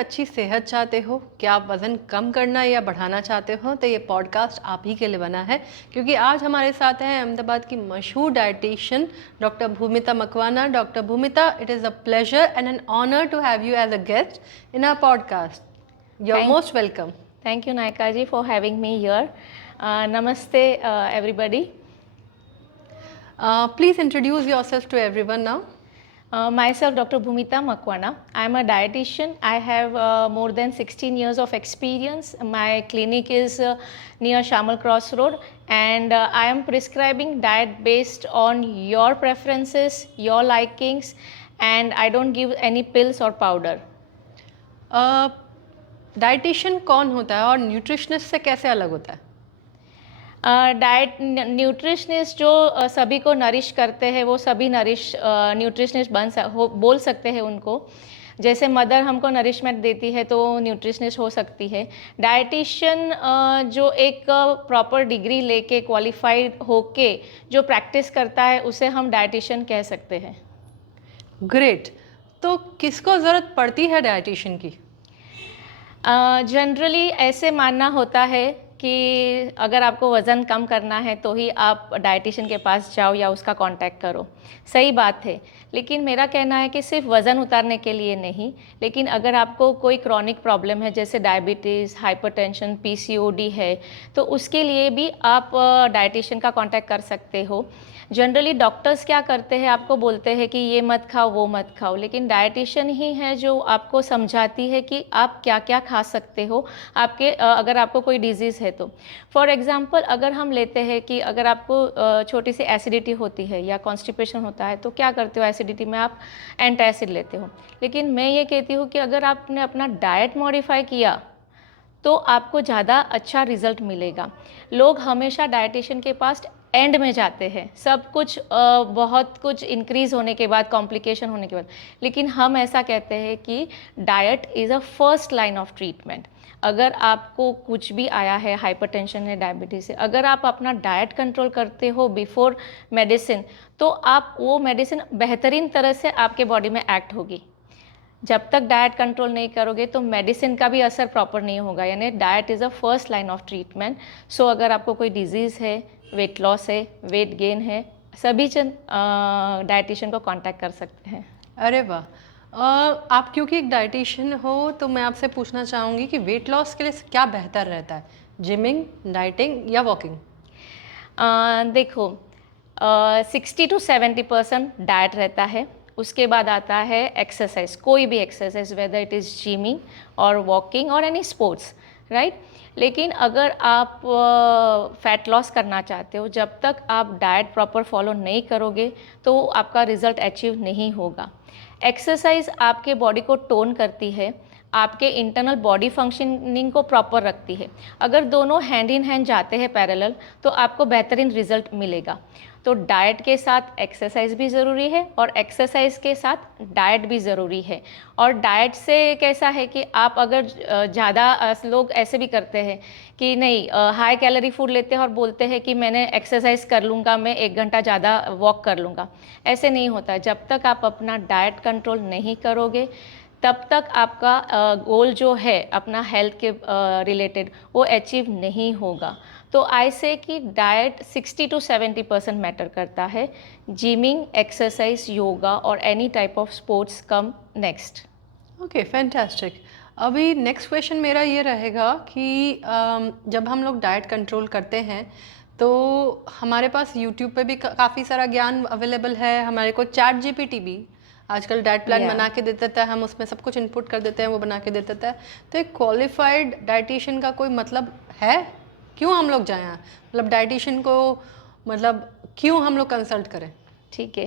अच्छी सेहत चाहते हो, क्या आप वज़न कम करना या बढ़ाना चाहते हो, तो ये पॉडकास्ट आप ही के लिए बना है। क्योंकि आज हमारे साथ हैं अहमदाबाद की मशहूर dietitian doctor Bhumita Makwana. Doctor Bhumita, it is a pleasure and an honour to have you as a guest in our podcast. You are Thank, most welcome. thank you, Naika ji, for having me here. Namaste, everybody. Please introduce yourself to everyone now. Myself, Dr. Bhumita Makwana. I am a dietitian. I have more than 16 years of experience. My clinic is near Shamal Cross Road, and I am prescribing diet based on your preferences, your likings, and I don't give any pills or powder. Dietitian कौन होता है और nutritionist से कैसे अलग होता है? Diet nutritionist जो सभी को नरिश करते हैं, वो सभी न्यूट्रिशनिस्ट बोल सकते हैं उनको। जैसे मदर हमको नरिशमेंट देती है तो न्यूट्रिशनिस्ट हो सकती है। डाइटिशियन जो एक प्रॉपर डिग्री लेके क्वालिफाइड होके जो प्रैक्टिस करता है उसे हम डाइटिशियन कह सकते हैं। ग्रेट। तो किसको ज़रूरत पड़ती है डाइटिशियन की? जनरली ऐसे मानना होता है कि अगर आपको वज़न कम करना है तो ही आप डाइटिशियन के पास जाओ या उसका कांटेक्ट करो। सही बात है, लेकिन मेरा कहना है कि सिर्फ वज़न उतारने के लिए नहीं, लेकिन अगर आपको कोई क्रॉनिक प्रॉब्लम है जैसे डायबिटीज़, हाइपरटेंशन, पीसीओडी है, तो उसके लिए भी आप डाइटिशियन का कांटेक्ट कर सकते हो। जनरली डॉक्टर्स क्या करते हैं, आपको बोलते हैं कि ये मत खाओ, वो मत खाओ, लेकिन डाइटिशियन ही है जो आपको समझाती है कि आप क्या क्या खा सकते हो अगर आपको कोई डिजीज़ है तो। फॉर एग्ज़ाम्पल अगर हम लेते हैं कि अगर आपको छोटी सी एसिडिटी होती है या कॉन्स्टिपेशन होता है तो क्या करते हो, एसिडिटी में आप एंटासिड लेते हो। लेकिन मैं ये कहती हूँ कि अगर आपने अपना डाइट मॉडिफाई किया तो आपको ज़्यादा अच्छा रिजल्ट मिलेगा। लोग हमेशा डाइटिशियन के पास एंड में जाते हैं, सब कुछ बहुत कुछ इंक्रीज़ होने के बाद, कॉम्प्लिकेशन होने के बाद, लेकिन हम ऐसा कहते हैं कि diet is a first line of treatment. अगर आपको कुछ भी आया है, हाइपरटेंशन है, डायबिटीज़ है, अगर आप अपना डाइट कंट्रोल करते हो बिफोर मेडिसिन, तो आप वो मेडिसिन बेहतरीन तरह से आपके बॉडी में एक्ट होगी। जब तक डाइट कंट्रोल नहीं करोगे तो मेडिसिन का भी असर प्रॉपर नहीं होगा, यानी diet is a first line of treatment. So अगर आपको कोई डिजीज़ है, वेट लॉस है, वेट गेन है, सभी जन डाइटिशियन को कांटेक्ट कर सकते हैं। अरे वाह। आप क्योंकि एक डाइटिशियन हो तो मैं आपसे पूछना चाहूँगी कि वेट लॉस के लिए क्या बेहतर रहता है, जिमिंग, डाइटिंग या वॉकिंग? देखो, 60-70% डाइट रहता है, उसके बाद आता है एक्सरसाइज, कोई भी exercise, whether it is gymming और वॉकिंग और एनी स्पोर्ट्स, राइट। लेकिन अगर आप फैट लॉस करना चाहते हो, जब तक आप डाइट प्रॉपर फॉलो नहीं करोगे तो आपका रिजल्ट अचीव नहीं होगा। एक्सरसाइज आपके बॉडी को टोन करती है, आपके इंटरनल बॉडी फंक्शनिंग को प्रॉपर रखती है। अगर दोनों हैंड इन हैंड जाते हैं पैरेलल तो आपको बेहतरीन रिजल्ट मिलेगा। तो डाइट के साथ एक्सरसाइज भी ज़रूरी है और एक्सरसाइज के साथ डाइट भी ज़रूरी है। और डाइट से कैसा है कि आप अगर ज़्यादा लोग ऐसे भी करते हैं कि नहीं, हाई कैलोरी फूड लेते हैं और बोलते हैं कि मैंने एक्सरसाइज कर लूँगा, मैं 1 घंटा ज़्यादा वॉक कर लूँगा। ऐसे नहीं होता। जब तक आप अपना डाइट कंट्रोल नहीं करोगे तब तक आपका गोल जो है अपना हेल्थ के रिलेटेड वो अचीव नहीं होगा। तो आई से कि डाइट 60-70% मैटर करता है, जिमिंग, एक्सरसाइज, योगा और any type of sports come next. Okay, fantastic. अभी नेक्स्ट क्वेश्चन मेरा ये रहेगा कि जब हम लोग डाइट कंट्रोल करते हैं तो हमारे पास यूट्यूब पे भी काफ़ी सारा ज्ञान अवेलेबल है, हमारे को चैट जीपीटी भी आजकल डाइट प्लान Yeah. बना के दे देता है, हम उसमें सब कुछ इनपुट कर देते हैं, वो बना के दे देता है। तो एक क्वालिफाइड डाइटिशियन का कोई मतलब है? क्यों हम लोग जाएं? मतलब डाइटिशियन को मतलब क्यों हम लोग कंसल्ट करें? ठीक है,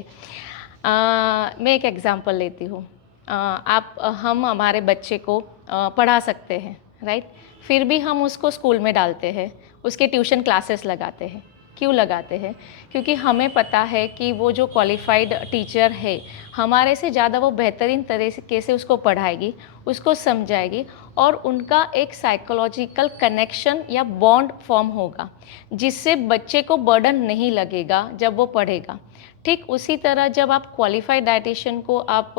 मैं एक एग्जांपल लेती हूँ। हम हमारे बच्चे को पढ़ा सकते हैं, राइट। फिर भी हम उसको स्कूल में डालते हैं, उसके ट्यूशन क्लासेस लगाते हैं, क्यों लगाते हैं? क्योंकि हमें पता है कि वो जो क्वालिफ़ाइड टीचर है, हमारे से ज़्यादा वो बेहतरीन तरीके से उसको पढ़ाएगी, उसको समझाएगी और उनका एक साइकोलॉजिकल कनेक्शन या बॉन्ड फ़ॉर्म होगा, जिससे बच्चे को बर्डन नहीं लगेगा जब वो पढ़ेगा। ठीक उसी तरह जब आप क्वालिफ़ाइड डायटीशियन को आप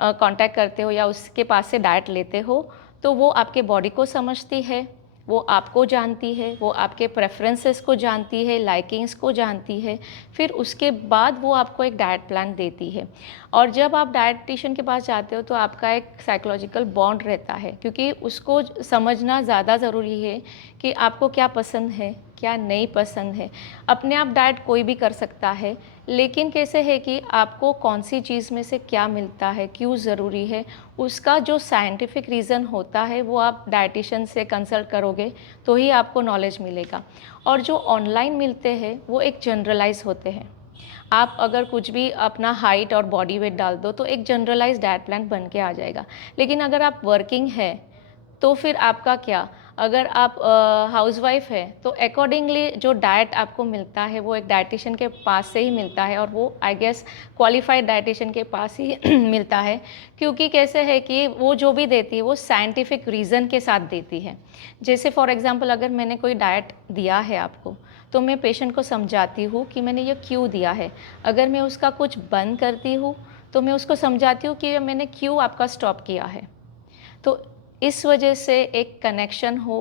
कॉन्टैक्ट करते हो या उसके पास से डाइट लेते हो, तो वो आपके बॉडी को समझती है, वो आपको जानती है, वो आपके प्रेफ़रेंसेस को जानती है, लाइकिंग्स को जानती है, फिर उसके बाद वो आपको एक डाइट प्लान देती है। और जब आप डायटीशियन के पास जाते हो तो आपका एक साइकोलॉजिकल बॉन्ड रहता है, क्योंकि उसको समझना ज़्यादा ज़रूरी है कि आपको क्या पसंद है, क्या नहीं पसंद है। अपने आप डाइट कोई भी कर सकता है, लेकिन कैसे है कि आपको कौन सी चीज़ में से क्या मिलता है, क्यों ज़रूरी है, उसका जो साइंटिफिक रीज़न होता है वो आप डायटीशियन से कंसल्ट करोगे तो ही आपको नॉलेज मिलेगा। और जो ऑनलाइन मिलते हैं वो एक जनरलाइज़ होते हैं। आप अगर कुछ भी अपना हाइट और बॉडी वेट डाल दो तो एक जनरलाइज़ डाइट प्लान बन के आ जाएगा। लेकिन अगर आप वर्किंग है तो फिर आपका क्या? अगर आप हाउसवाइफ़ है तो अकॉर्डिंगली जो डाइट आपको मिलता है वो एक डायटीशियन के पास से ही मिलता है, और वो आई गेस क्वालिफाइड डायटीशियन के पास ही मिलता है। क्योंकि कैसे है कि वो जो भी देती है वो साइंटिफिक रीज़न के साथ देती है। जैसे फॉर एग्ज़ाम्पल अगर मैंने कोई डाइट दिया है आपको, तो मैं पेशेंट को समझाती हूँ कि मैंने ये क्यों दिया है। अगर मैं उसका कुछ बंद करती हूँ तो मैं उसको समझाती हूँ कि मैंने क्यों आपका स्टॉप किया है। तो इस वजह से एक कनेक्शन हो,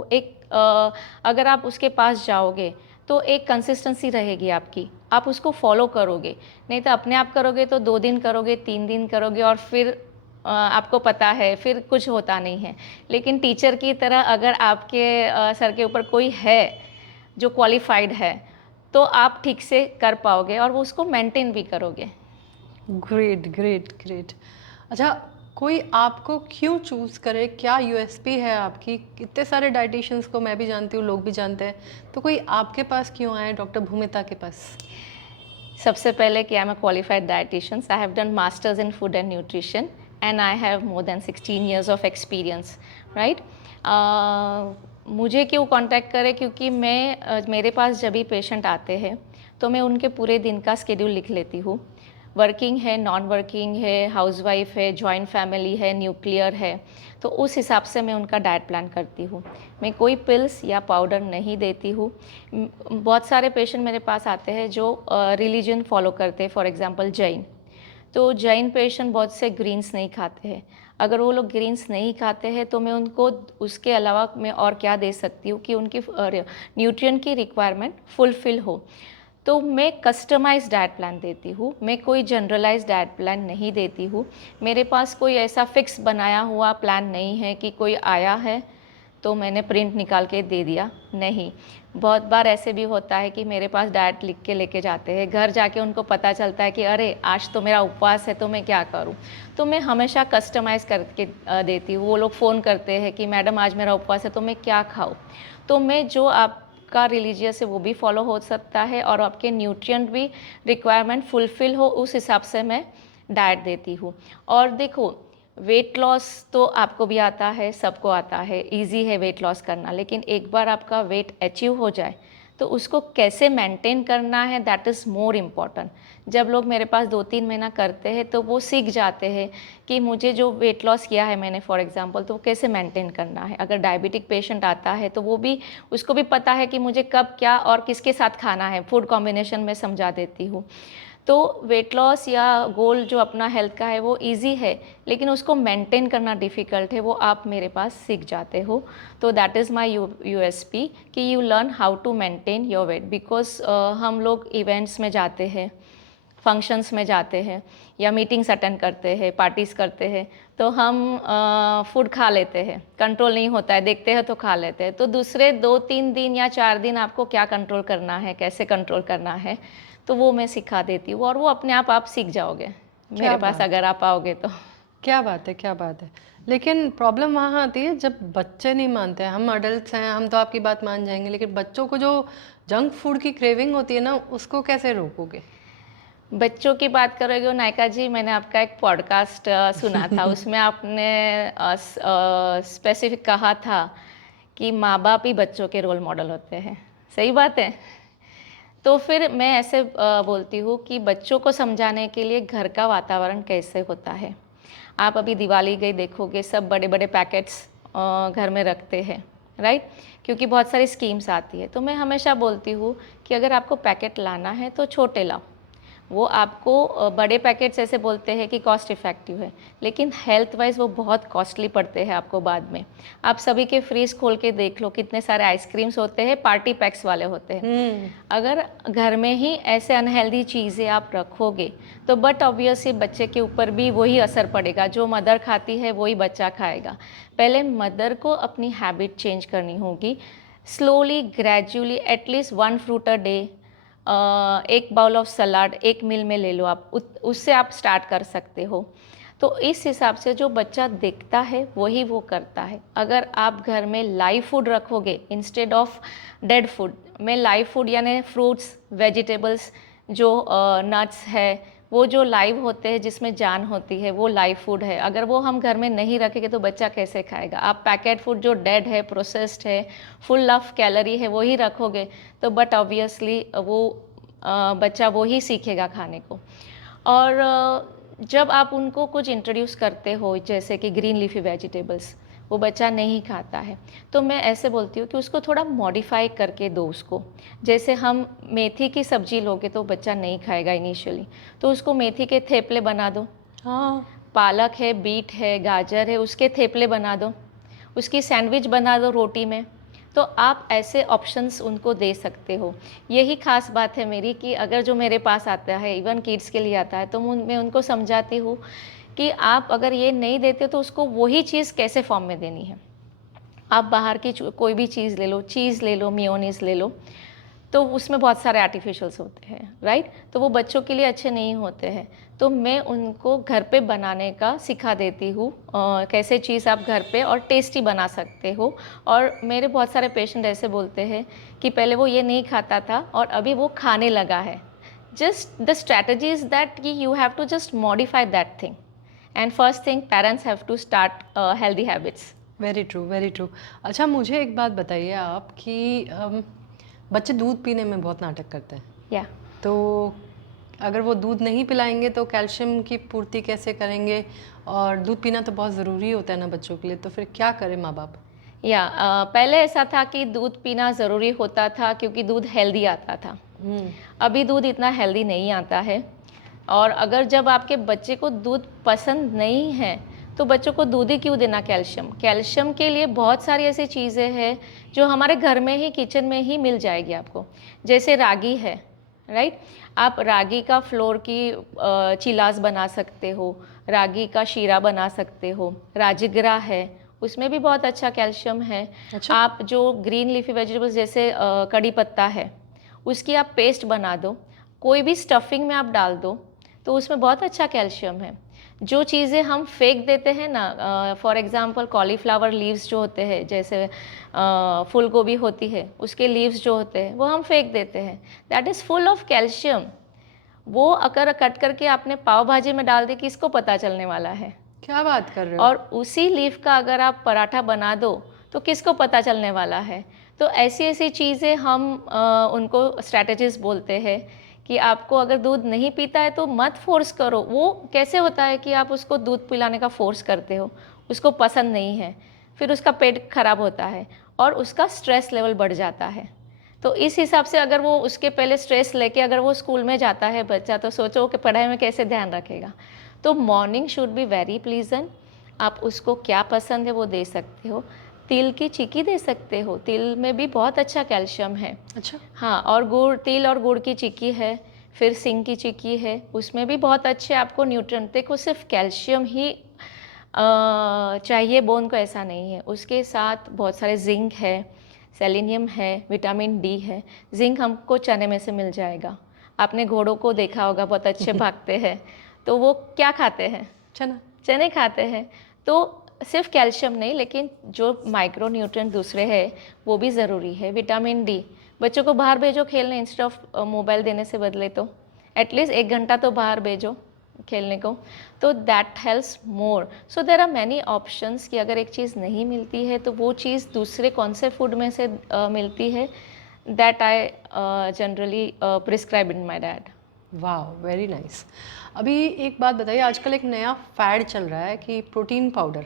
अगर आप उसके पास जाओगे तो एक कंसिस्टेंसी रहेगी आपकी, आप उसको फॉलो करोगे। नहीं तो अपने आप करोगे तो 2 दिन करोगे, 3 दिन करोगे और फिर आपको पता है फिर कुछ होता नहीं है। लेकिन टीचर की तरह अगर आपके सर के ऊपर कोई है जो क्वालिफ़ाइड है, तो आप ठीक से कर पाओगे और वो उसको मेंटेन भी करोगे। Great great great. अच्छा, कोई आपको क्यों चूज़ करे, क्या यूएसपी है आपकी? इतने सारे डाइटिशियंस को मैं भी जानती हूँ, लोग भी जानते हैं, तो कोई आपके पास क्यों आए, डॉक्टर भूमिता के पास? सबसे पहले कि I am a qualified dietitian, I have done masters in food and nutrition and I have more than 16 years of experience, right. मुझे क्यों कांटेक्ट करें? क्योंकि मेरे पास जब भी पेशेंट आते हैं तो मैं उनके पूरे दिन का शेड्यूल लिख लेती हूँ। वर्किंग है, नॉन वर्किंग है, हाउसवाइफ है, जॉइंट फैमिली है, न्यूक्लियर है, तो उस हिसाब से मैं उनका डाइट प्लान करती हूँ। मैं कोई पिल्स या पाउडर नहीं देती हूँ। बहुत सारे पेशेंट मेरे पास आते हैं जो रिलीजन फॉलो करते हैं, फॉर एग्जांपल जैन। तो जैन पेशेंट बहुत से ग्रीन्स नहीं खाते हैं। अगर वो लोग ग्रीन्स नहीं खाते हैं तो मैं उनको उसके अलावा मैं और क्या दे सकती हूँ कि उनकी न्यूट्रिएंट की रिक्वायरमेंट फुलफ़िल हो। तो मैं कस्टमाइज़ डाइट प्लान देती हूँ, मैं कोई जनरलाइज़ डाइट प्लान नहीं देती हूँ। मेरे पास कोई ऐसा फ़िक्स बनाया हुआ प्लान नहीं है कि कोई आया है तो मैंने प्रिंट निकाल के दे दिया, नहीं। बहुत बार ऐसे भी होता है कि मेरे पास डाइट लिख के लेके जाते हैं, घर जाके उनको पता चलता है कि अरे आज तो मेरा उपवास है तो मैं क्या करूं। तो मैं हमेशा कस्टमाइज़ करके देती हूँ। वो लोग फ़ोन करते हैं कि मैडम आज मेरा उपवास है तो मैं क्या खाऊं। तो मैं जो आपका रिलीजियस है वो भी फॉलो हो सकता है और आपके न्यूट्रिएंट भी रिक्वायरमेंट फुलफ़िल हो, उस हिसाब से मैं डाइट देती हूँ। और देखो, वेट लॉस तो आपको भी आता है, सबको आता है, इजी है वेट लॉस करना। लेकिन एक बार आपका वेट अचीव हो जाए तो उसको कैसे मेंटेन करना है, दैट इज़ मोर इम्पॉर्टेंट। जब लोग मेरे पास 2-3 महीना करते हैं तो वो सीख जाते हैं कि मुझे जो वेट लॉस किया है मैंने फॉर एग्जांपल, तो कैसे मेंटेन करना है। अगर डायबिटिक पेशेंट आता है तो वो भी, उसको भी पता है कि मुझे कब क्या और किसके साथ खाना है, फूड कॉम्बिनेशन में समझा देती हूँ। तो वेट लॉस या गोल जो अपना हेल्थ का है वो इजी है, लेकिन उसको मेंटेन करना डिफ़िकल्ट है, वो आप मेरे पास सीख जाते हो। तो दैट इज़ माय यूएसपी कि you learn how to maintain your weight. Because हम लोग इवेंट्स में जाते हैं, फंक्शंस में जाते हैं या मीटिंग्स अटेंड करते हैं, पार्टीज़ करते हैं, तो हम फूड खा लेते हैं, कंट्रोल नहीं होता है, देखते हैं तो खा लेते हैं। तो दूसरे 2-3 दिन या 4 दिन आपको क्या कंट्रोल करना है, कैसे कंट्रोल करना है, तो वो मैं सिखा देती हूँ और वो अपने आप सीख जाओगे क्या मेरे पास बात अगर है, आप आओगे तो। क्या बात है, क्या बात है। लेकिन प्रॉब्लम वहाँ आती है जब बच्चे नहीं मानते हैं। हम अडल्ट्स हैं, हम तो आपकी बात मान जाएंगे, लेकिन बच्चों को जो जंक फूड की क्रेविंग होती है ना, उसको कैसे रोकोगे? बच्चों की बात करोगे नायका जी, मैंने आपका एक पॉडकास्ट सुना था, उसमें आपने स्पेसिफिक कहा था कि माँ बाप ही बच्चों के रोल मॉडल होते हैं। सही बात है। तो फिर मैं ऐसे बोलती हूँ कि बच्चों को समझाने के लिए घर का वातावरण कैसे होता है। आप अभी दिवाली गई देखोगे, सब बड़े-बड़े पैकेट्स घर में रखते हैं, राइट? क्योंकि बहुत सारी स्कीम्स आती है। तो मैं हमेशा बोलती हूँ कि अगर आपको पैकेट लाना है तो छोटे लाओ। वो आपको बड़े पैकेट्स ऐसे बोलते हैं कि कॉस्ट इफ़ेक्टिव है, लेकिन हेल्थ वाइज़ वो बहुत कॉस्टली पड़ते हैं आपको बाद में। आप सभी के फ्रीज़ खोल के देख लो, कितने सारे आइसक्रीम्स होते हैं, पार्टी पैक्स वाले होते हैं। अगर घर में ही ऐसे अनहेल्दी चीज़ें आप रखोगे तो बट ऑब्वियसली बच्चे के ऊपर भी वही असर पड़ेगा, जो मदर खाती है वही बच्चा खाएगा। पहले मदर को अपनी हैबिट चेंज करनी होगी, slowly gradually at least 1 fruit a day, एक बाउल ऑफ सलाद एक मील में ले लो आप, उससे आप स्टार्ट कर सकते हो। तो इस हिसाब से जो बच्चा देखता है वही वो करता है। अगर आप घर में लाइव फूड रखोगे इंस्टेड ऑफ डेड फूड, में लाइव फूड यानी फ्रूट्स, वेजिटेबल्स, जो नट्स है, वो जो लाइव होते हैं जिसमें जान होती है वो लाइव फूड है। अगर वो हम घर में नहीं रखेंगे तो बच्चा कैसे खाएगा? आप पैकेट फूड जो डेड है, प्रोसेस्ड है, फुल ऑफ कैलोरी है वही रखोगे तो बट ऑब्वियसली वो बच्चा वो ही सीखेगा खाने को। और जब आप उनको कुछ इंट्रोड्यूस करते हो जैसे कि ग्रीन लीफी वेजिटेबल्स, वो बच्चा नहीं खाता है, तो मैं ऐसे बोलती हूँ कि उसको थोड़ा मॉडिफाई करके दो उसको। जैसे हम मेथी की सब्जी लोगे तो बच्चा नहीं खाएगा इनिशियली, तो उसको मेथी के थेपले बना दो। हाँ, पालक है, बीट है, गाजर है, उसके थेपले बना दो, उसकी सैंडविच बना दो रोटी में। तो आप ऐसे ऑप्शंस उनको दे सकते हो। यही ख़ास बात है मेरी कि अगर जो मेरे पास आता है, इवन किड्स के लिए आता है, तो मैं उनको समझाती हूँ कि आप अगर ये नहीं देते तो उसको वही चीज़ कैसे फॉर्म में देनी है। आप बाहर की कोई भी चीज़ ले लो, चीज़ ले लो, मेयोनीज़ ले लो, तो उसमें बहुत सारे आर्टिफिशियल्स होते हैं, राइट? तो वो बच्चों के लिए अच्छे नहीं होते हैं। तो मैं उनको घर पे बनाने का सिखा देती हूँ, कैसे चीज़ आप घर पे और टेस्टी बना सकते हो। और मेरे बहुत सारे पेशेंट ऐसे बोलते हैं कि पहले वो ये नहीं खाता था और अभी वो खाने लगा है। Just the strategy is that कि you have to just modify that thing, and first thing parents have to start healthy habits. Very true, very true. अच्छा, मुझे एक बात बताइए आप कि बच्चे दूध पीने में बहुत नाटक करते हैं, या तो अगर वो दूध नहीं पिलाएंगे तो कैल्शियम की पूर्ति कैसे करेंगे? और दूध पीना तो बहुत ज़रूरी होता है ना बच्चों के लिए, तो फिर क्या करें माँ बाप? पहले ऐसा था कि दूध पीना ज़रूरी होता था क्योंकि दूध हेल्दी आता था। अभी दूध इतना हेल्दी नहीं आता है। और अगर जब आपके बच्चे को दूध पसंद नहीं है तो बच्चों को दूध ही क्यों देना? कैल्शियम, कैल्शियम के लिए बहुत सारी ऐसी चीज़ें हैं जो हमारे घर में ही, किचन में ही मिल जाएगी आपको। जैसे रागी है, राइट? आप रागी का फ्लोर की चिलास बना सकते हो, रागी का शीरा बना सकते हो, राजगिरा है, उसमें भी बहुत अच्छा कैल्शियम है। अच्छा। आप जो ग्रीन लीफी वेजिटेबल्स जैसे कड़ी पत्ता है, उसकी आप पेस्ट बना दो, कोई भी स्टफिंग में आप डाल दो, तो उसमें बहुत अच्छा कैल्शियम है। जो चीज़ें हम फेंक देते हैं ना, फॉर एग्जांपल कॉलीफ्लावर लीव्स जो होते हैं, जैसे फूल गोभी होती है, उसके लीव्स जो होते हैं वो हम फेंक देते हैं, that is full of calcium. वो अगर कट करके आपने पाव भाजी में डाल दी, किसको पता चलने वाला है? क्या बात कर रहे हो? और उसी लीफ का अगर आप पराठा बना दो तो किसको पता चलने वाला है? तो ऐसी ऐसी चीज़ें हम उनको स्ट्रैटेजीज बोलते हैं कि आपको अगर दूध नहीं पीता है तो मत फोर्स करो। वो कैसे होता है कि आप उसको दूध पिलाने का फोर्स करते हो, उसको पसंद नहीं है, फिर उसका पेट खराब होता है और उसका स्ट्रेस लेवल बढ़ जाता है। तो इस हिसाब से अगर वो उसके पहले स्ट्रेस लेके अगर वो स्कूल में जाता है बच्चा, तो सोचो कि पढ़ाई में कैसे ध्यान रखेगा। तो morning should be very pleasant. आप उसको क्या पसंद है वो दे सकते हो। तिल की चिक्की दे सकते हो, तिल में भी बहुत अच्छा कैल्शियम है। अच्छा। हाँ, और गुड़, तिल और गुड़ की चिक्की है, फिर सिंग की चिक्की है, उसमें भी बहुत अच्छे आपको न्यूट्रिएंट। देखो सिर्फ कैल्शियम ही चाहिए बोन को, ऐसा नहीं है, उसके साथ बहुत सारे जिंक है, सेलेनियम है, विटामिन डी है। जिंक हमको चने में से मिल जाएगा। आपने घोड़ों को देखा होगा, बहुत अच्छे भागते हैं, तो वो क्या खाते हैं? चना। चने खाते हैं। तो सिर्फ कैल्शियम नहीं, लेकिन जो माइक्रो न्यूट्रिएंट दूसरे हैं वो भी ज़रूरी है। विटामिन डी, बच्चों को बाहर भेजो खेलने, इंस्टेड ऑफ मोबाइल देने से बदले तो एटलीस्ट 1 घंटा तो बाहर भेजो खेलने को, तो that helps more. So there are many options कि अगर एक चीज़ नहीं मिलती है तो वो चीज़ दूसरे कौन से फूड में से मिलती है, that I generally prescribe in my diet. वाह, वेरी नाइस। अभी एक बात बताइए, आजकल एक नया फैड चल रहा है कि प्रोटीन पाउडर,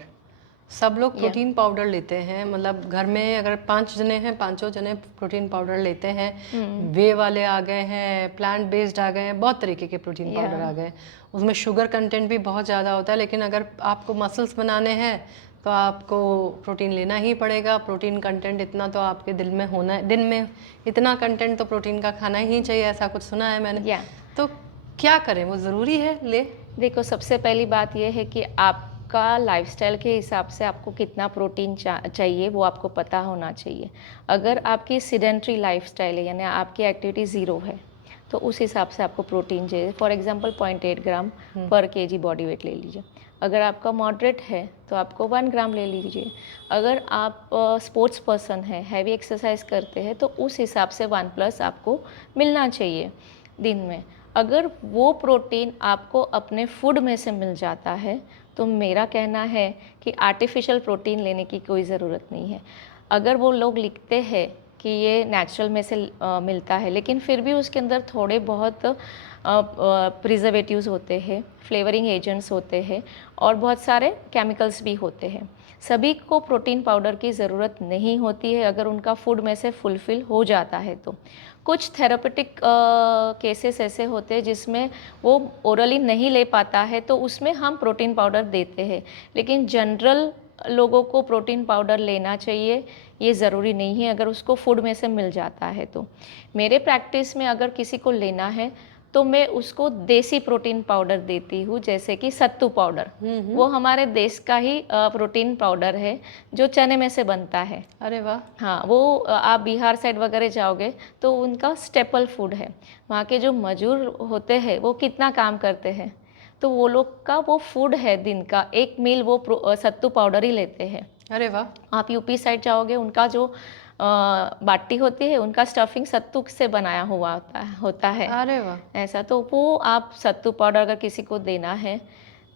सब लोग प्रोटीन पाउडर लेते हैं। मतलब घर में अगर 5 जने हैं, पांचों जने प्रोटीन पाउडर लेते हैं। वे वाले आ गए हैं, प्लांट बेस्ड आ गए हैं, बहुत तरीके के प्रोटीन पाउडर आ गए हैं। उसमें शुगर कंटेंट भी बहुत ज़्यादा होता है, लेकिन अगर आपको मसल्स बनाने हैं तो आपको प्रोटीन लेना ही पड़ेगा। प्रोटीन कंटेंट इतना तो आपके दिल में होना है, दिन में इतना कंटेंट तो प्रोटीन का खाना ही चाहिए, ऐसा कुछ सुना है मैंने। तो क्या करें, वो ज़रूरी है ले? देखो, सबसे पहली बात यह है कि आपका लाइफस्टाइल के हिसाब से आपको कितना प्रोटीन चाहिए वो आपको पता होना चाहिए। अगर आपकी सिडेंट्री लाइफस्टाइल है, यानी आपकी एक्टिविटी ज़ीरो है, तो उस हिसाब से आपको प्रोटीन चाहिए। फॉर एग्जांपल 0.8 ग्राम पर केजी बॉडी वेट ले लीजिए। अगर आपका मॉडरेट है तो आपको 1 ग्राम ले लीजिए। अगर आप स्पोर्ट्स पर्सन हैं, हैवी एक्सरसाइज करते हैं, तो उस हिसाब से 1+ आपको मिलना चाहिए दिन में। अगर वो प्रोटीन आपको अपने फूड में से मिल जाता है तो मेरा कहना है कि आर्टिफिशियल प्रोटीन लेने की कोई ज़रूरत नहीं है। अगर वो लोग लिखते हैं कि ये नेचुरल में से मिलता है, लेकिन फिर भी उसके अंदर थोड़े बहुत प्रिजर्वेटिव्स होते हैं, फ्लेवरिंग एजेंट्स होते हैं और बहुत सारे केमिकल्स भी होते हैं। सभी को प्रोटीन पाउडर की ज़रूरत नहीं होती है अगर उनका फूड में से फुलफ़िल हो जाता है तो। कुछ थेरापेटिक केसेस ऐसे होते हैं जिसमें वो ओरली नहीं ले पाता है, तो उसमें हम प्रोटीन पाउडर देते हैं। लेकिन जनरल लोगों को प्रोटीन पाउडर लेना चाहिए, ये ज़रूरी नहीं है अगर उसको फूड में से मिल जाता है तो। मेरे प्रैक्टिस में अगर किसी को लेना है तो मैं उसको देसी प्रोटीन पाउडर देती हूँ, जैसे कि सत्तू पाउडर। वो हमारे देश का ही प्रोटीन पाउडर है जो चने में से बनता है। अरे वाह। हाँ, वो आप बिहार साइड वगैरह जाओगे तो उनका स्टेपल फूड है। वहाँ के जो मजदूर होते हैं वो कितना काम करते हैं, तो वो लोग का वो फूड है, दिन का एक मील वो सत्तू पाउडर ही लेते हैं। अरे वाह। आप यूपी साइड जाओगे, उनका जो बाटी होती है, उनका स्टफिंग सत्तू से बनाया हुआ होता है। अरे वाह। ऐसा तो वो आप सत्तू पाउडर अगर किसी को देना है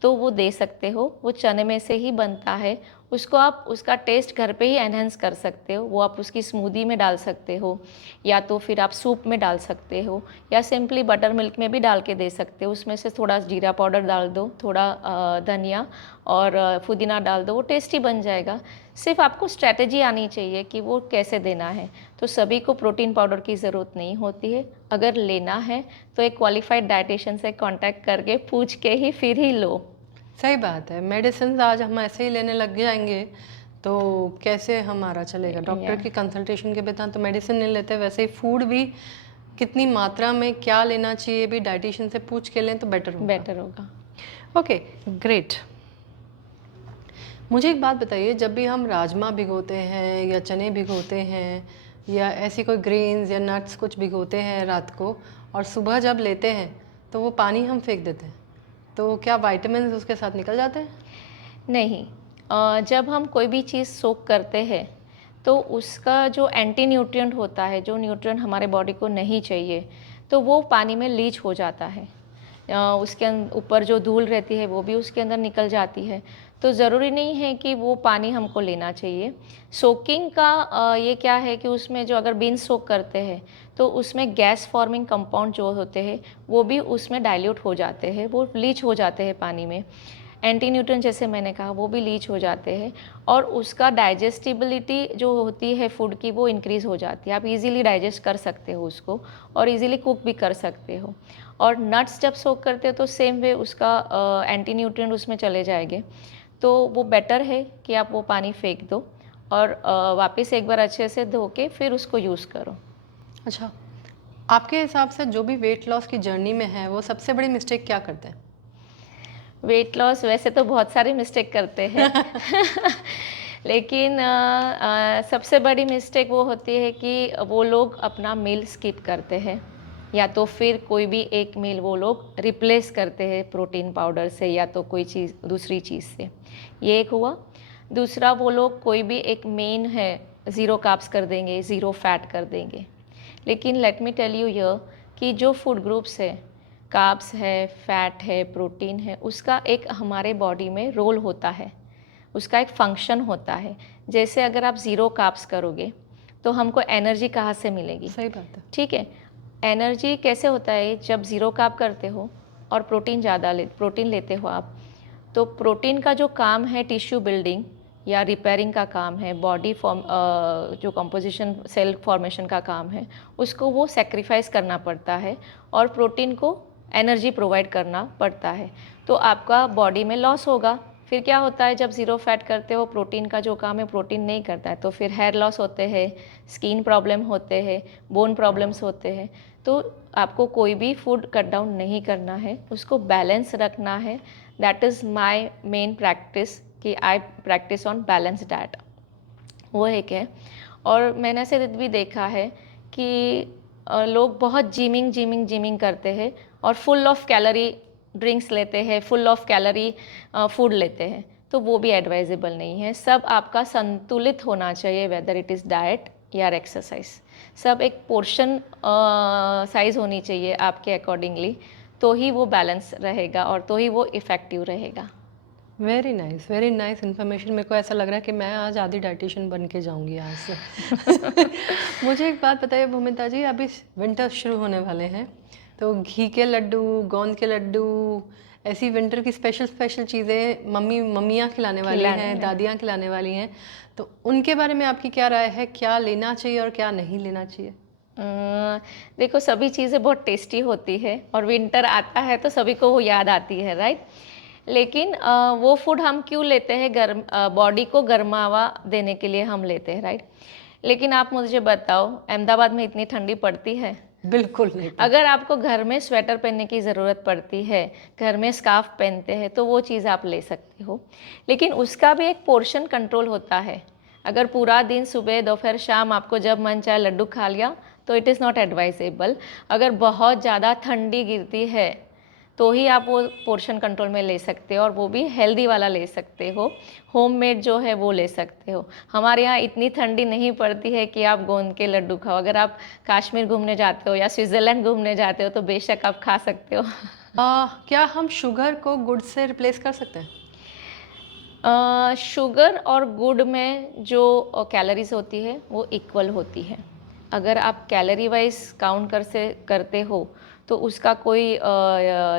तो वो दे सकते हो। वो चने में से ही बनता है। उसको आप उसका टेस्ट घर पे ही एनहेंस कर सकते हो। वो आप उसकी स्मूदी में डाल सकते हो, या तो फिर आप सूप में डाल सकते हो, या सिंपली बटर मिल्क में भी डाल के दे सकते हो। उसमें से थोड़ा जीरा पाउडर डाल दो, थोड़ा धनिया और पुदीना डाल दो, वो टेस्टी बन जाएगा। सिर्फ आपको स्ट्रैटेजी आनी चाहिए कि वो कैसे देना है। तो सभी को प्रोटीन पाउडर की ज़रूरत नहीं होती है। अगर लेना है तो एक क्वालिफाइड डाइटिशियन से कांटेक्ट करके पूछ के ही फिर ही लो। सही बात है। मेडिसिन आज हम ऐसे ही लेने लग जाएंगे तो कैसे हमारा चलेगा? डॉक्टर की कंसल्टेशन के बिना तो मेडिसिन नहीं लेते। वैसे ही फूड भी कितनी मात्रा में क्या लेना चाहिए भी डाइटिशियन से पूछ के लें तो बेटर होगा। Okay, great. मुझे एक बात बताइए, जब भी हम राजमा भिगोते हैं या चने भिगोते हैं या ऐसी कोई ग्रेन्स या नट्स कुछ भिगोते हैं रात को और सुबह जब लेते हैं तो वो पानी हम फेंक देते हैं, तो क्या विटामिन्स उसके साथ निकल जाते हैं? नहीं, जब हम कोई भी चीज़ सोक करते हैं तो उसका जो एंटी न्यूट्रिएंट होता है, जो न्यूट्रिएंट हमारे बॉडी को नहीं चाहिए, तो वो पानी में लीच हो जाता है। उसके ऊपर जो धूल रहती है वो भी उसके अंदर निकल जाती है। तो ज़रूरी नहीं है कि वो पानी हमको लेना चाहिए। सोकिंग का ये क्या है कि उसमें जो अगर बीन्स सोक करते हैं तो उसमें गैस फॉर्मिंग कंपाउंड जो होते हैं वो भी उसमें डाइल्यूट हो जाते हैं, वो लीच हो जाते हैं पानी में। एंटी न्यूट्रिएंट जैसे मैंने कहा वो भी लीच हो जाते हैं और उसका डाइजेस्टिबिलिटी जो होती है फूड की वो इंक्रीज़ हो जाती है। आप इजीली डाइजेस्ट कर सकते हो उसको और इजीली कुक भी कर सकते हो। और नट्स जब सोक करते हो तो सेम वे उसका एंटी न्यूट्रिएंट उसमें चले जाएंगे। तो वो बेटर है कि आप वो पानी फेंक दो और वापस एक बार अच्छे से धो के फिर उसको यूज़ करो। अच्छा, आपके हिसाब से जो भी वेट लॉस की जर्नी में है वो सबसे बड़ी मिस्टेक क्या करते हैं? वेट लॉस वैसे तो बहुत सारी मिस्टेक करते हैं लेकिन सबसे बड़ी मिस्टेक वो होती है कि वो लोग अपना मील स्किप करते हैं, या तो फिर कोई भी एक मील वो लोग रिप्लेस करते हैं प्रोटीन पाउडर से या तो कोई चीज़ दूसरी चीज़ से। ये एक हुआ। दूसरा, वो लोग कोई भी एक मेन है ज़ीरो कार्ब्स कर देंगे, ज़ीरो फैट कर देंगे। लेकिन लेट मी टेल यू ये कि जो फूड ग्रुप्स है, कार्ब्स है, फैट है, प्रोटीन है, उसका एक हमारे बॉडी में रोल होता है, उसका एक फंक्शन होता है। जैसे अगर आप ज़ीरो कार्ब्स करोगे तो हमको एनर्जी कहाँ से मिलेगी? सही बात है। ठीक है, एनर्जी कैसे होता है? जब ज़ीरो कार्ब करते हो और प्रोटीन लेते हो आप, तो प्रोटीन का जो काम है टिश्यू बिल्डिंग या रिपेयरिंग का काम है, बॉडी फॉर्म जो कंपोजिशन सेल फॉर्मेशन का काम है, उसको वो सेक्रीफाइस करना पड़ता है और प्रोटीन को एनर्जी प्रोवाइड करना पड़ता है। तो आपका बॉडी में लॉस होगा। फिर क्या होता है जब ज़ीरो फैट करते हो, प्रोटीन का जो काम है प्रोटीन नहीं करता है, तो फिर हेयर लॉस होते हैं, स्किन प्रॉब्लम होते हैं, बोन प्रॉब्लम्स होते हैं। तो आपको कोई भी फूड कट डाउन नहीं करना है, उसको बैलेंस रखना है। That is my main practice कि आई प्रैक्टिस ऑन बैलेंस डाइट, वो एक है। और मैंने ऐसे भी देखा है कि लोग बहुत जिमिंग करते हैं और फुल ऑफ कैलोरी ड्रिंक्स लेते हैं, फुल ऑफ कैलोरी फूड लेते हैं, तो वो भी एडवाइजेबल नहीं है। सब आपका संतुलित होना चाहिए, वेदर इट इज़ डाइट या एक्सरसाइज। सब एक पोर्शन साइज होनी चाहिए आपके अकॉर्डिंगली, तो ही वो बैलेंस रहेगा और तो ही वो इफ़ेक्टिव रहेगा। Very nice information. मेरे को ऐसा लग रहा है कि मैं आज आधी डाइटिशियन बन के जाऊंगी आज से। मुझे एक बात बताइए भूमिता जी, अभी विंटर शुरू होने वाले हैं, तो घी के लड्डू, गोंद के लड्डू, ऐसी विंटर की स्पेशल चीज़ें मम्मियाँ खिलाने वाली हैं, दादियाँ खिलाने वाली हैं, तो उनके बारे में आपकी क्या राय है? क्या लेना चाहिए और क्या नहीं लेना चाहिए? देखो, सभी चीज़ें बहुत टेस्टी होती है और विंटर आता है तो सभी को वो याद आती है, राइट? लेकिन वो फूड हम क्यों लेते हैं? बॉडी को गर्मावा देने के लिए हम लेते हैं, राइट? लेकिन आप मुझे बताओ, अहमदाबाद में इतनी ठंडी पड़ती है? बिल्कुल नहीं। अगर आपको घर में स्वेटर पहनने की ज़रूरत पड़ती है, घर में स्कार्फ पहनते हैं, तो वो चीज़ आप ले सकते हो, लेकिन उसका भी एक पोर्शन कंट्रोल होता है। अगर पूरा दिन सुबह दोपहर शाम आपको जब मन चाहे लड्डू खा लिया, तो इट इज़ नॉट एडवाइजेबल। अगर बहुत ज़्यादा ठंडी गिरती है तो ही आप वो पोर्शन कंट्रोल में ले सकते हो, और वो भी हेल्दी वाला ले सकते हो, होममेड जो है वो ले सकते हो। हमारे यहाँ इतनी ठंडी नहीं पड़ती है कि आप गोंद के लड्डू खाओ। अगर आप कश्मीर घूमने जाते हो या स्विट्ज़रलैंड घूमने जाते हो तो बेशक आप खा सकते हो। क्या हम शुगर को गुड़ से रिप्लेस कर सकते हैं? शुगर और गुड़ में जो कैलोरीज होती है वो इक्वल होती है। अगर आप कैलोरी वाइज काउंट करते हो तो उसका कोई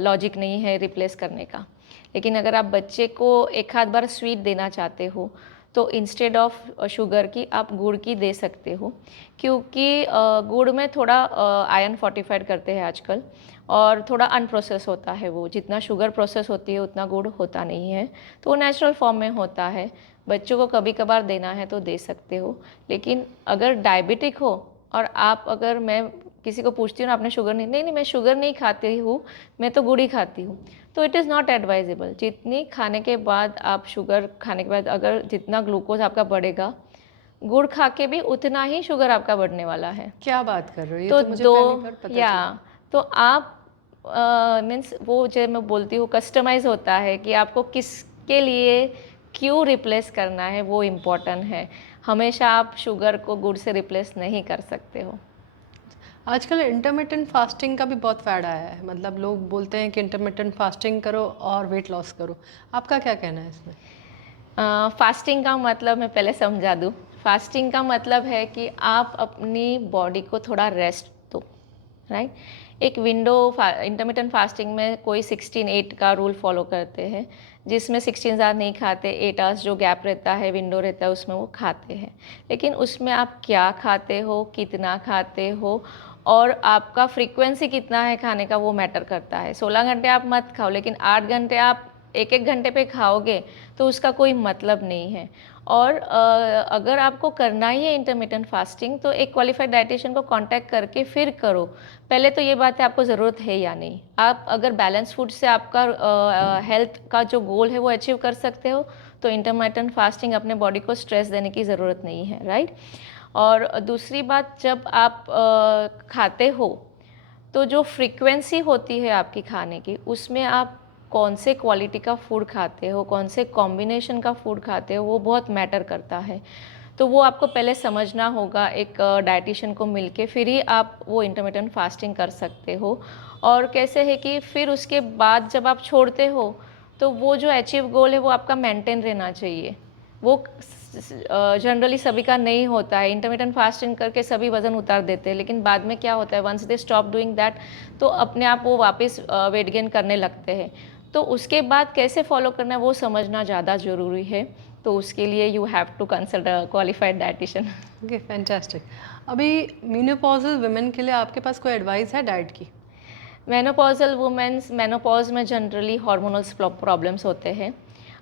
लॉजिक नहीं है रिप्लेस करने का। लेकिन अगर आप बच्चे को एक आध बार स्वीट देना चाहते हो तो इंस्टेड ऑफ शुगर की आप गुड़ की दे सकते हो, क्योंकि गुड़ में थोड़ा आयरन फोर्टिफाइड करते हैं आजकल, और थोड़ा अनप्रोसेस होता है वो। जितना शुगर प्रोसेस होती है उतना गुड़ होता नहीं है, तो वो नेचुरल फॉर्म में होता है। बच्चों को कभी कभार देना है तो दे सकते हो। लेकिन अगर डायबिटिक हो और आप, अगर मैं किसी को पूछती हूँ ना, आपने शुगर नहीं, मैं शुगर नहीं खाती हूँ, मैं तो गुड़ ही खाती हूँ, तो इट इज़ नॉट एडवाइजेबल। जितनी खाने के बाद आप, शुगर खाने के बाद अगर जितना ग्लूकोज आपका बढ़ेगा, गुड़ खा के भी उतना ही शुगर आपका बढ़ने वाला है। क्या बात कर रहे हो? ये तो मुझे पहली बार पता चला। तो आप मीन्स वो जो मैं बोलती हूँ कस्टमाइज होता है कि आपको किसके लिए क्यों रिप्लेस करना है, वो इम्पोर्टेंट है। हमेशा आप शुगर को गुड़ से रिप्लेस नहीं कर सकते हो। आजकल इंटरमिटेंट फास्टिंग का भी बहुत फैड आया है, मतलब लोग बोलते हैं कि इंटरमिटेंट फास्टिंग करो और वेट लॉस करो। आपका क्या कहना है इसमें? फास्टिंग का मतलब मैं पहले समझा दूँ। फास्टिंग का मतलब है कि आप अपनी बॉडी को थोड़ा रेस्ट दो, राइट? एक विंडो, इंटरमिटेंट फास्टिंग में कोई 16-8 का रूल फॉलो करते हैं, जिसमें 16 आवर्स नहीं खाते, 8 आवर्स जो गैप रहता है, विंडो रहता है, उसमें वो खाते हैं। लेकिन उसमें आप क्या खाते हो, कितना खाते हो और आपका फ्रीक्वेंसी कितना है खाने का, वो मैटर करता है। 16 घंटे आप मत खाओ, लेकिन 8 घंटे आप एक घंटे पे खाओगे तो उसका कोई मतलब नहीं है। और अगर आपको करना ही है इंटरमिटेंट फास्टिंग, तो एक क्वालिफाइड डाइटिशियन को कांटेक्ट करके फिर करो। पहले तो ये बात है आपको ज़रूरत है या नहीं। आप अगर बैलेंस फूड से आपका हेल्थ का जो गोल है वो अचीव कर सकते हो, तो इंटरमिटेंट फास्टिंग अपने बॉडी को स्ट्रेस देने की ज़रूरत नहीं है, राइट? और दूसरी बात, जब आप खाते हो तो जो फ्रीक्वेंसी होती है आपकी खाने की, उसमें आप कौन से क्वालिटी का फूड खाते हो, कौन से कॉम्बिनेशन का फूड खाते हो, वो बहुत मैटर करता है। तो वो आपको पहले समझना होगा एक डाइटिशियन को मिलके, फिर ही आप वो इंटरमिटेंट फास्टिंग कर सकते हो। और कैसे है कि फिर उसके बाद जब आप छोड़ते हो तो वो जो अचीव गोल है वो आपका मेंटेन रहना चाहिए। वो जनरली सभी का नहीं होता है। इंटरमिटेंट फास्टिंग करके सभी वज़न उतार देते हैं, लेकिन बाद में क्या होता है, once they stop doing that, तो अपने आप वो वापस वेट गेन करने लगते हैं। तो उसके बाद कैसे फॉलो करना है वो समझना ज़्यादा ज़रूरी है। तो उसके लिए you have to consult a qualified dietitian. Okay, fantastic. अभी मेनोपॉज़ल वुमेन के लिए आपके पास कोई एडवाइस है डाइट की? मेनोपॉज़ल वुमेन्स, मेनोपॉज़ में जनरली हार्मोनल्स प्रॉब्लम्स होते हैं।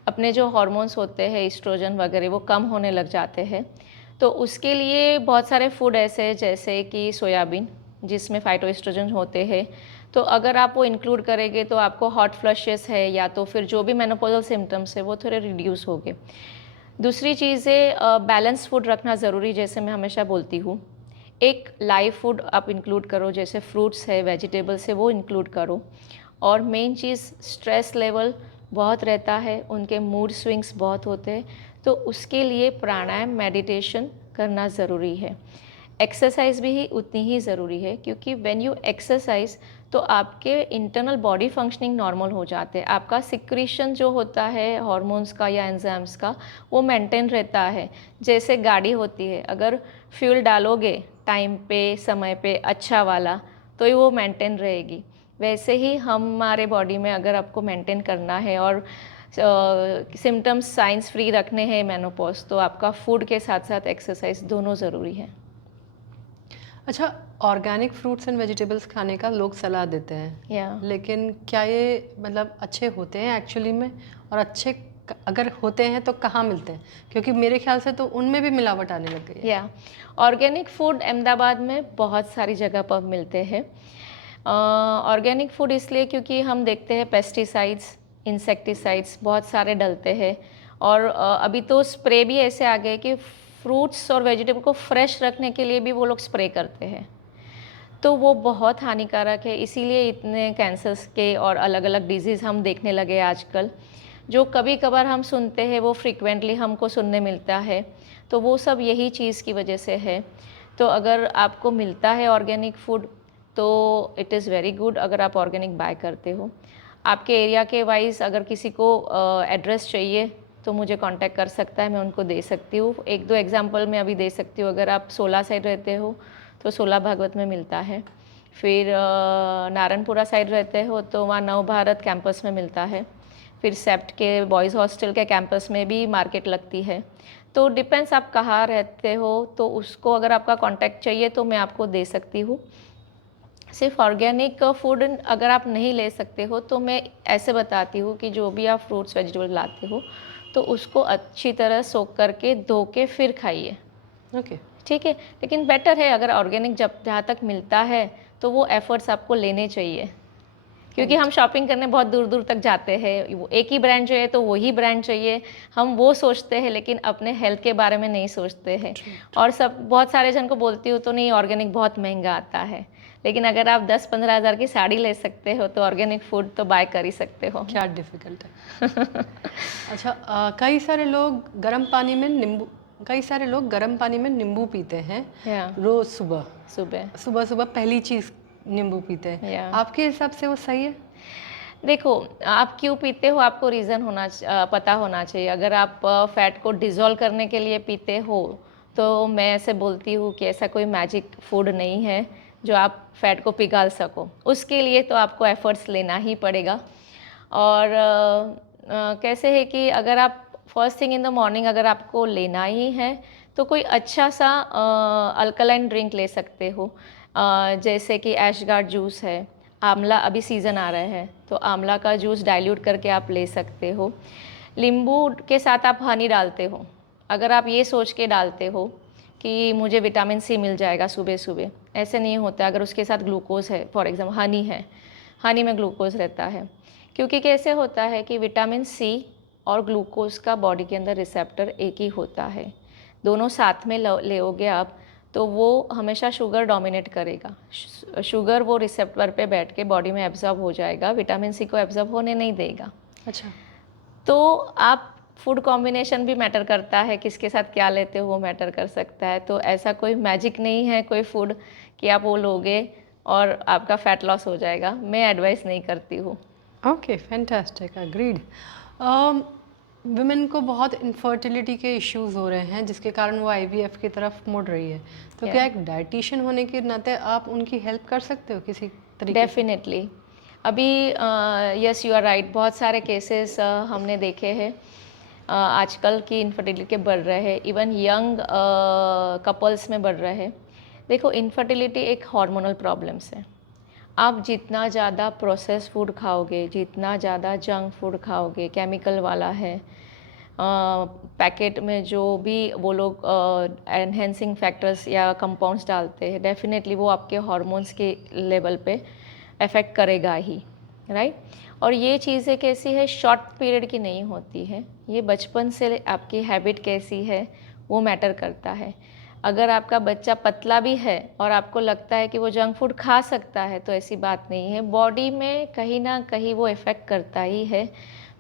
अपने जो हार्मोन्स होते हैं एस्ट्रोजन वगैरह वो कम होने लग जाते हैं। तो उसके लिए बहुत सारे फूड ऐसे हैं जैसे कि सोयाबीन, जिसमें फाइटोएस्ट्रोजन होते हैं। तो अगर आप वो इंक्लूड करेंगे तो आपको हॉट फ्लशेस है या तो फिर जो भी मेनोपॉज़ल सिम्पटम्स है वो थोड़े रिड्यूस होंगे। दूसरी चीज़ है बैलेंस फूड रखना ज़रूरी, जैसे मैं हमेशा बोलती हूँ। एक लाइव फूड आप इंक्लूड करो, जैसे फ्रूट्स है, वेजिटेबल्स है, वो इंक्लूड करो। और मेन चीज़, स्ट्रेस लेवल बहुत रहता है, उनके मूड स्विंग्स बहुत होते हैं, तो उसके लिए प्राणायाम, मेडिटेशन करना ज़रूरी है। एक्सरसाइज भी उतनी ही ज़रूरी है, क्योंकि व्हेन यू एक्सरसाइज तो आपके इंटरनल बॉडी फंक्शनिंग नॉर्मल हो जाते हैं। आपका सिक्रीशन जो होता है हार्मोन्स का या एंजाइम्स का, वो मेंटेन रहता है। जैसे गाड़ी होती है, अगर फ्यूल डालोगे टाइम पे, समय पे अच्छा वाला, तो ही वो मेंटेन रहेगी। वैसे ही हमारे बॉडी में अगर आपको मेंटेन करना है और सिम्टम्स साइंस फ्री रखने हैं मेनोपॉज, तो आपका फूड के साथ साथ एक्सरसाइज दोनों ज़रूरी है। अच्छा, ऑर्गेनिक फ्रूट्स एंड वेजिटेबल्स खाने का लोग सलाह देते हैं, या लेकिन क्या ये मतलब अच्छे होते हैं एक्चुअली में? और अच्छे अगर होते हैं तो कहाँ मिलते हैं? क्योंकि मेरे ख्याल से तो उनमें भी मिलावट आने लग गई है। या ऑर्गेनिक फूड अहमदाबाद में बहुत सारी जगह पर मिलते हैं। ऑर्गेनिक फूड इसलिए क्योंकि हम देखते हैं पेस्टिसाइड्स, इंसेक्टिसाइड्स बहुत सारे डलते हैं। और अभी तो स्प्रे भी ऐसे आ गए कि फ्रूट्स और वेजिटेबल को फ्रेश रखने के लिए भी वो लोग स्प्रे करते हैं। तो वो बहुत हानिकारक है, इसीलिए इतने कैंसर्स के और अलग अलग डिजीज़ हम देखने लगे आजकल। जो कभी कभार हम सुनते हैं वो फ्रीक्वेंटली हमको सुनने मिलता है, तो वो सब यही चीज़ की वजह से है। तो अगर आपको मिलता है ऑर्गेनिक फूड तो इट इज़ वेरी गुड, अगर आप ऑर्गेनिक बाय करते हो। आपके एरिया के वाइज अगर किसी को एड्रेस चाहिए तो मुझे कांटेक्ट कर सकता है, मैं उनको दे सकती हूँ। एक दो एग्जांपल मैं अभी दे सकती हूँ। अगर आप 16 साइड रहते हो तो 16 भागवत में मिलता है। फिर नारायणपुरा साइड रहते हो तो वहाँ नव भारत कैंपस में मिलता है। फिर सेप्ट के बॉयज़ हॉस्टल के कैंपस में भी मार्केट लगती है। तो डिपेंड्स आप कहाँ रहते हो, तो उसको अगर आपका कांटेक्ट चाहिए तो मैं आपको दे सकती हूँ। सिर्फ ऑर्गेनिक फूड अगर आप नहीं ले सकते हो तो मैं ऐसे बताती हूँ कि जो भी आप फ्रूट्स वेजिटेबल लाते हो तो उसको अच्छी तरह सोख करके धो के फिर खाइए, ओके। ठीक है। लेकिन बेटर है अगर ऑर्गेनिक जब जहाँ तक मिलता है तो वो एफर्ट्स आपको लेने चाहिए, क्योंकि हम शॉपिंग करने बहुत दूर दूर तक जाते हैं। वो एक ही ब्रांड चाहिए तो वही ब्रांड चाहिए, हम वो सोचते हैं, लेकिन अपने हेल्थ के बारे में नहीं सोचते हैं। और सब बहुत सारे जन को बोलती हूँ तो नहीं, ऑर्गेनिक बहुत महंगा आता है, लेकिन अगर आप 10-15 हज़ार की साड़ी ले सकते हो तो ऑर्गेनिक फूड तो बाय कर ही सकते हो। क्या डिफ़िकल्ट है। अच्छा, कई सारे लोग गर्म पानी में नींबू पीते हैं या रोज़ सुबह। सुबह सुबह सुबह पहली चीज़ नींबू पीते हैं। या आपके हिसाब से वो सही है? देखो, आप क्यों पीते हो आपको रीज़न पता होना चाहिए। अगर आप फैट को डिज़ोल्व करने के लिए पीते हो तो मैं ऐसे बोलती हूँ कि ऐसा कोई मैजिक फूड नहीं है जो आप फैट को पिघाल सको। उसके लिए तो आपको एफ़र्ट्स लेना ही पड़ेगा। और कैसे है कि अगर आप first thing in the morning अगर आपको लेना ही है तो कोई अच्छा सा अल्कलाइन ड्रिंक ले सकते हो। जैसे कि ऐशगार्ड जूस है, आंवला अभी सीज़न आ रहा है तो आंवला का जूस डाइल्यूट करके आप ले सकते हो। नींबू के साथ आप हनी डालते हो, अगर आप ये सोच के डालते हो कि मुझे विटामिन सी मिल जाएगा सुबह सुबह, ऐसे नहीं होता। अगर उसके साथ ग्लूकोज़ है, फॉर एग्जाम्पल हनी है, हनी में ग्लूकोज़ रहता है। क्योंकि कैसे होता है कि विटामिन सी और ग्लूकोज़ का बॉडी के अंदर रिसेप्टर एक ही होता है। दोनों साथ में लोगे आप तो वो हमेशा शुगर डोमिनेट करेगा। शुगर वो रिसेप्टर पे बैठ के बॉडी में एब्जॉर्ब हो जाएगा, विटामिन सी को एब्जॉर्ब होने नहीं देगा। अच्छा। तो आप फूड कॉम्बिनेशन भी मैटर करता है, किसके साथ क्या लेते हो वो मैटर कर सकता है। तो ऐसा कोई मैजिक नहीं है कोई फूड कि आप वो लोगे और आपका फैट लॉस हो जाएगा, मैं एडवाइस नहीं करती हूँ। Okay, fantastic, agreed. वुमेन को बहुत इनफर्टिलिटी के इश्यूज हो रहे हैं जिसके कारण वो आईवीएफ की तरफ मुड़ रही है, तो क्या एक डाइटिशियन होने के नाते आप उनकी हेल्प कर सकते हो किसी तरीके से? डेफिनेटली। अभी यस यू आर राइट, बहुत सारे केसेस हमने देखे हैं। आजकल की इनफर्टिलिटी के बढ़ रहे हैं, इवन यंग कपल्स में बढ़ रहे हैं। देखो, इनफर्टिलिटी एक हार्मोनल प्रॉब्लम्स है। आप जितना ज़्यादा प्रोसेस फूड खाओगे, जितना ज़्यादा जंक फूड खाओगे, केमिकल वाला है, पैकेट में जो भी वो लोग एनहेंसिंग फैक्टर्स या कंपाउंड्स डालते हैं, डेफिनेटली वो आपके हार्मोन्स के लेवल पे अफेक्ट करेगा ही, राइट। और ये चीज़ें कैसी है, शॉर्ट पीरियड की नहीं होती है, ये बचपन से आपकी हैबिट कैसी है वो मैटर करता है। अगर आपका बच्चा पतला भी है और आपको लगता है कि वो जंक फूड खा सकता है, तो ऐसी बात नहीं है, बॉडी में कहीं ना कहीं वो इफ़ेक्ट करता ही है।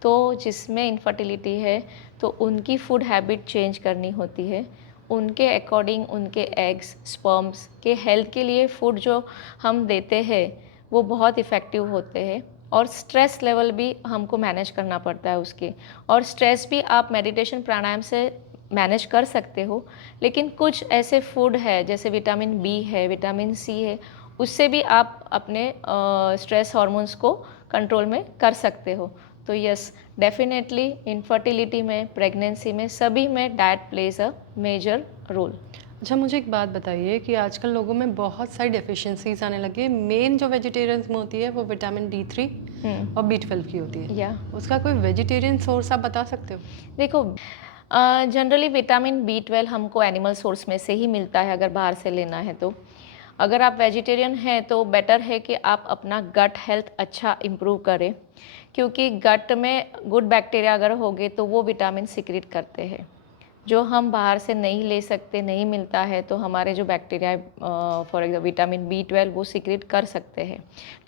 तो जिसमें इनफर्टिलिटी है तो उनकी फूड हैबिट चेंज करनी होती है, उनके अकॉर्डिंग उनके एग्स स्पर्म्स के हेल्थ के लिए फूड जो हम देते हैं वो बहुत इफ़ेक्टिव होते हैं। और स्ट्रेस लेवल भी हमको मैनेज करना पड़ता है उसके, और स्ट्रेस भी आप मेडिटेशन प्राणायाम से मैनेज कर सकते हो। लेकिन कुछ ऐसे फूड है जैसे विटामिन बी है, विटामिन सी है, उससे भी आप अपने स्ट्रेस हार्मोन्स को कंट्रोल में कर सकते हो। तो यस, डेफिनेटली इनफर्टिलिटी में, प्रेगनेंसी में, सभी में diet plays a major role. अच्छा, मुझे एक बात बताइए कि आजकल लोगों में बहुत सारी डेफिशिएंसीज आने लगी है। मेन जो वेजिटेरियंस में होती है वो विटामिन D3 और B12 की होती है। या उसका कोई वेजिटेरियन सोर्स आप बता सकते हो? देखो, जनरली विटामिन B12 हमको एनिमल सोर्स में से ही मिलता है अगर बाहर से लेना है तो। अगर आप वेजिटेरियन हैं तो बेटर है कि आप अपना गट हेल्थ अच्छा इम्प्रूव करें, क्योंकि गट में गुड बैक्टीरिया अगर होंगे तो वो विटामिन सिक्रीट करते हैं, जो हम बाहर से नहीं ले सकते, नहीं मिलता है। तो हमारे जो bacteria for example vitamin B12 वो सिक्रीट कर सकते हैं,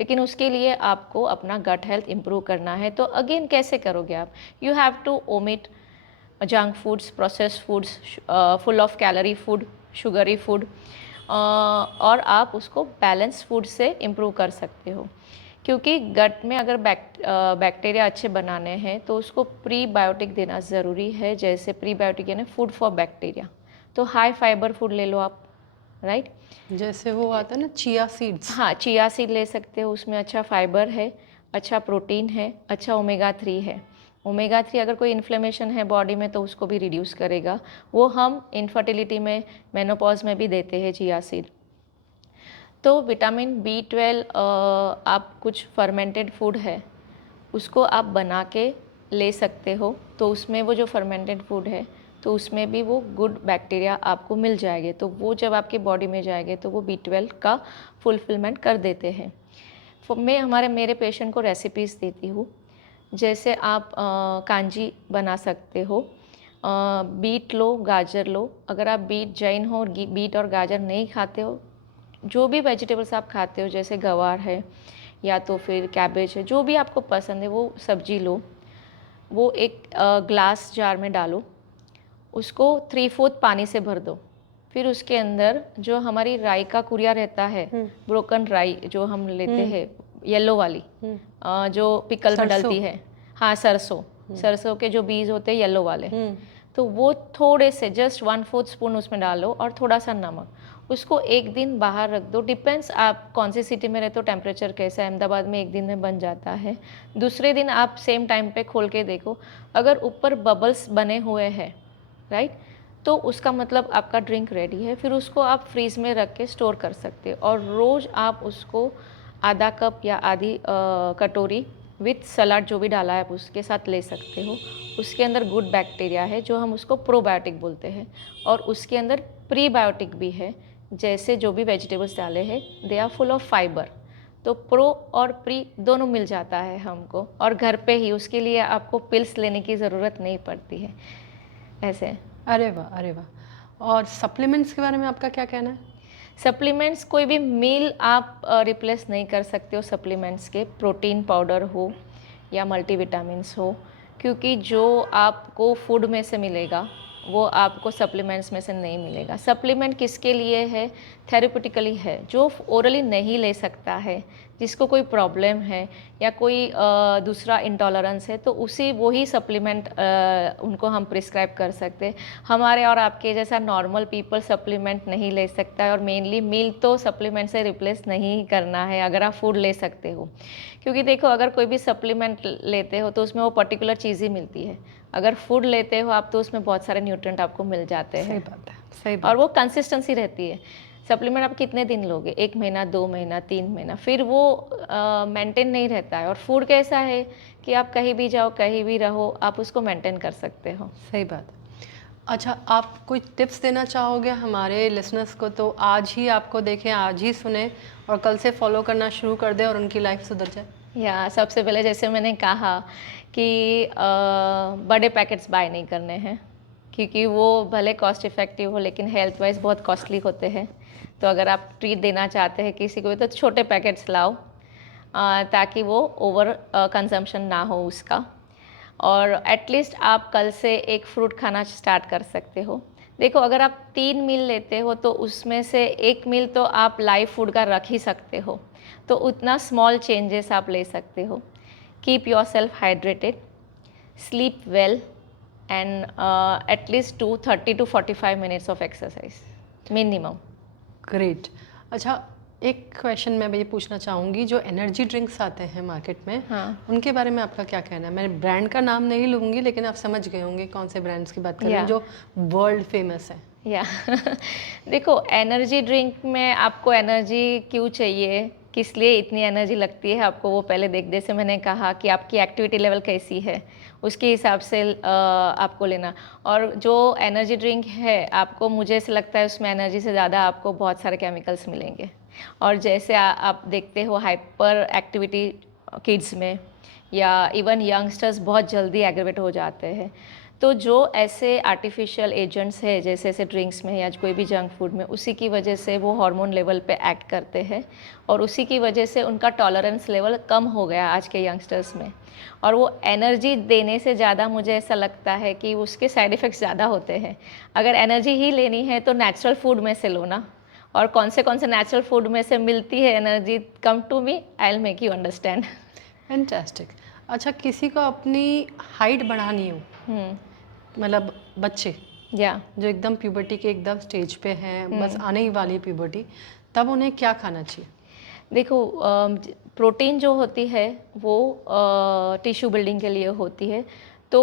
लेकिन उसके लिए आपको अपना गट हेल्थ इम्प्रूव करना है। तो अगेन कैसे करोगे आप? You have to omit junk foods, processed foods, full of calorie food, sugary food, और आप उसको बैलेंस फूड से इम्प्रूव कर सकते हो। क्योंकि गट में अगर बैक्टीरिया अच्छे बनाने हैं तो उसको प्रीबायोटिक देना ज़रूरी है। जैसे प्रीबायोटिक यानी फूड फॉर बैक्टीरिया, तो हाई फाइबर फूड ले लो आप, राइट। जैसे वो आता है ना चिया सीड्स। हाँ, चिया सीड ले सकते हो, उसमें अच्छा फाइबर है, अच्छा प्रोटीन है, अच्छा ओमेगा 3 है। ओमेगा 3 अगर कोई इन्फ्लेमेशन है बॉडी में तो उसको भी रिड्यूस करेगा। वो हम इनफर्टिलिटी में, मेनोपॉज में भी देते हैं चिया सीड। तो विटामिन B12 आप कुछ फर्मेंटेड फूड है उसको आप बना के ले सकते हो, तो उसमें वो जो फर्मेंटेड फूड है तो उसमें भी वो गुड बैक्टीरिया आपको मिल जाएंगे, तो वो जब आपके बॉडी में जाएंगे तो वो B12 का फुलफिलमेंट कर देते हैं। मैं मेरे पेशेंट को रेसिपीज़ देती हूँ। जैसे आप कांजी बना सकते हो। बीट लो, गाजर लो। अगर आप बीट जैन हो और बीट और गाजर नहीं खाते हो, जो भी वेजिटेबल्स आप खाते हो जैसे गवार है या तो फिर कैबेज है, जो भी आपको पसंद है वो सब्जी लो। वो एक ग्लास जार में डालो, उसको 3/4 पानी से भर दो। फिर उसके अंदर जो हमारी राई का कुरिया रहता है, ब्रोकन राई जो हम लेते हैं, येलो वाली, जो पिकल में डलती है, हाँ सरसों, सरसों के जो बीज होते हैं येलो वाले, तो वो थोड़े से जस्ट 1/4 स्पून उसमें डालो और थोड़ा सा नमक। उसको एक दिन बाहर रख दो। डिपेंड्स आप कौन सी सिटी में रहते हो, टेम्परेचर कैसा है। अहमदाबाद में एक दिन में बन जाता है। दूसरे दिन आप सेम टाइम पे खोल के देखो, अगर ऊपर बबल्स बने हुए हैं, राइट, तो उसका मतलब आपका ड्रिंक रेडी है। फिर उसको आप फ्रीज में रख के स्टोर कर सकते हो, और रोज़ आप उसको आधा कप या आधी कटोरी विथ सलाद जो भी डाला है आप उसके साथ ले सकते हो। उसके अंदर गुड बैक्टीरिया है जो हम उसको प्रोबायोटिक बोलते हैं, और उसके अंदर प्रीबायोटिक भी है। जैसे जो भी वेजिटेबल्स डाले हैं they are full of fibre, तो प्रो और प्री दोनों मिल जाता है हमको, और घर पे ही। उसके लिए आपको पिल्स लेने की ज़रूरत नहीं पड़ती है ऐसे। अरे वाह, अरे वाह। और सप्लीमेंट्स के बारे में आपका क्या कहना है? सप्लीमेंट्स कोई भी मील आप रिप्लेस नहीं कर सकते हो सप्लीमेंट्स के, प्रोटीन पाउडर हो या मल्टीविटामिन्स हो, क्योंकि जो आपको फूड में से मिलेगा वो आपको सप्लीमेंट्स में से नहीं मिलेगा। सप्लीमेंट किसके लिए है? थेरेप्यूटिकली है। जो ओरली नहीं ले सकता है, जिसको कोई प्रॉब्लम है या कोई दूसरा इंटॉलरेंस है, तो उसी वही सप्लीमेंट उनको हम प्रिस्क्राइब कर सकते हैं। हमारे और आपके जैसा नॉर्मल पीपल सप्लीमेंट नहीं ले सकता है, और मेनली मील तो सप्लीमेंट से रिप्लेस नहीं करना है अगर आप फूड ले सकते हो। क्योंकि देखो, अगर कोई भी सप्लीमेंट लेते हो तो उसमें वो पर्टिकुलर चीज़ ही मिलती है। अगर फूड लेते हो आप तो उसमें बहुत सारे न्यूट्रिएंट आपको मिल जाते सही हैं, बात है, सही और बात। वो कंसिस्टेंसी रहती है। सप्लीमेंट आप कितने दिन लोगे, 1 महीना, 2 महीना, 3 महीना, फिर वो मेंटेन नहीं रहता है। और फूड कैसा है कि आप कहीं भी जाओ, कहीं भी रहो, आप उसको मेंटेन कर सकते हो। सही बात है। अच्छा, आप कोई टिप्स देना चाहोगे हमारे लिसनर्स को, तो आज ही आपको देखें, आज ही सुने और कल से फॉलो करना शुरू कर दें और उनकी लाइफ सुधर जाए? या सबसे पहले जैसे मैंने कहा कि बड़े पैकेट्स बाय नहीं करने हैं, क्योंकि वो भले कॉस्ट इफ़ेक्टिव हो लेकिन हेल्थ वाइज बहुत कॉस्टली होते हैं। तो अगर आप ट्रीट देना चाहते हैं किसी को भी, तो छोटे पैकेट्स लाओ, ताकि वो ओवर कंजम्पशन ना हो उसका। और एटलीस्ट आप कल से एक फ्रूट खाना स्टार्ट कर सकते हो। देखो, अगर आप 3 मील लेते हो तो उसमें से 1 मील तो आप लाइव फूड का रख ही सकते हो। तो उतना स्मॉल चेंजेस आप ले सकते हो। Keep your self hydrated, sleep well, and at least 30 to 45 minutes of exercise minimum. Great. अच्छा, एक क्वेश्चन मैं ये पूछना चाहूँगी, जो एनर्जी ड्रिंक्स आते हैं मार्केट में, हाँ, उनके बारे में आपका क्या कहना है? मैं ब्रांड का नाम नहीं लूँगी, लेकिन आप समझ गए होंगे कौन से ब्रांड्स की बात कर रही हूँ, या जो वर्ल्ड फेमस है। या देखो, एनर्जी ड्रिंक में आपको एनर्जी क्यों चाहिए, किस लिए इतनी एनर्जी लगती है आपको, वो पहले देख, जैसे मैंने कहा कि आपकी एक्टिविटी लेवल कैसी है, उसके हिसाब से आपको लेना। और जो एनर्जी ड्रिंक है आपको, मुझे ऐसे लगता है उसमें एनर्जी से ज़्यादा आपको बहुत सारे केमिकल्स मिलेंगे। और जैसे आप देखते हो हाइपर एक्टिविटी किड्स में, या इवन यंगस्टर्स बहुत जल्दी एग्रेवेट हो जाते हैं। तो जो ऐसे आर्टिफिशियल एजेंट्स है जैसे ऐसे ड्रिंक्स में या कोई भी जंक फूड में, उसी की वजह से वो हार्मोन लेवल पे एक्ट करते हैं, और उसी की वजह से उनका टॉलरेंस लेवल कम हो गया आज के यंगस्टर्स में। और वो एनर्जी देने से ज़्यादा मुझे ऐसा लगता है कि उसके साइड इफ़ेक्ट्स ज़्यादा होते हैं। अगर एनर्जी ही लेनी है तो नेचुरल फूड में से लो ना। और कौन से नेचुरल फूड में से मिलती है energy, come to me, I will make you understand. Fantastic. अच्छा, किसी को अपनी हाइट बढ़ानी हो, मतलब बच्चे या जो एकदम प्यूबर्टी के एकदम स्टेज पे हैं, बस आने ही वाली प्यूबर्टी, तब उन्हें क्या खाना चाहिए? देखो, प्रोटीन जो होती है वो टिश्यू बिल्डिंग के लिए होती है। तो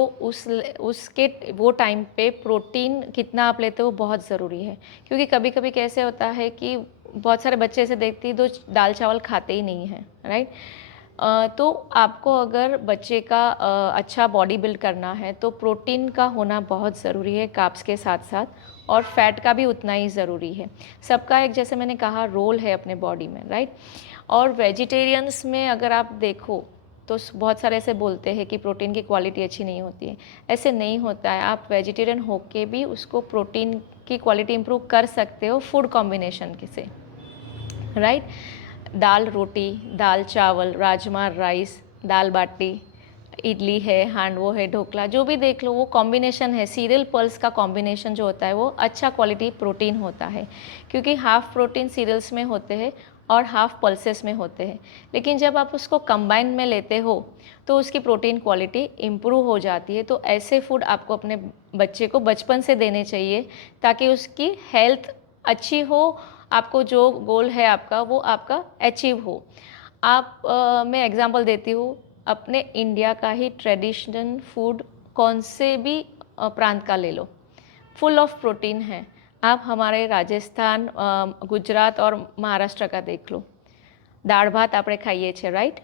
उसके वो टाइम पे प्रोटीन कितना आप लेते हो बहुत ज़रूरी है। क्योंकि कभी कभी कैसे होता है कि बहुत सारे बच्चे ऐसे देखती हैं जो दाल चावल खाते ही नहीं हैं, राइट। तो आपको अगर बच्चे का अच्छा बॉडी बिल्ड करना है तो प्रोटीन का होना बहुत ज़रूरी है, कार्ब्स के साथ साथ, और फैट का भी उतना ही ज़रूरी है। सबका एक, जैसे मैंने कहा, रोल है अपने बॉडी में, राइट। और वेजिटेरियंस में अगर आप देखो तो बहुत सारे ऐसे बोलते हैं कि प्रोटीन की क्वालिटी अच्छी नहीं होती है। ऐसे नहीं होता है, आप वेजिटेरियन होके भी उसको प्रोटीन की क्वालिटी इंप्रूव कर सकते हो फूड कॉम्बिनेशन से, राइट। दाल रोटी, दाल चावल, राजमा राइस, दाल बाटी, इडली है, हांडवो है, ढोकला, जो भी देख लो वो कॉम्बिनेशन है। सीरियल पल्स का कॉम्बिनेशन जो होता है वो अच्छा क्वालिटी प्रोटीन होता है, क्योंकि हाफ प्रोटीन सीरियल्स में होते हैं और हाफ पल्सेस में होते हैं। लेकिन जब आप उसको कंबाइन में लेते हो तो उसकी प्रोटीन क्वालिटी इम्प्रूव हो जाती है। तो ऐसे फूड आपको अपने बच्चे को बचपन से देने चाहिए, ताकि उसकी हेल्थ अच्छी हो, आपको जो गोल है आपका वो आपका अचीव हो। मैं एग्जांपल देती हूँ, अपने इंडिया का ही ट्रेडिशनल फूड कौन से भी प्रांत का ले लो, फुल ऑफ प्रोटीन है। आप हमारे राजस्थान, गुजरात और महाराष्ट्र का देख लो, दाल भात આપણે ખાઈએ છીએ, राइट।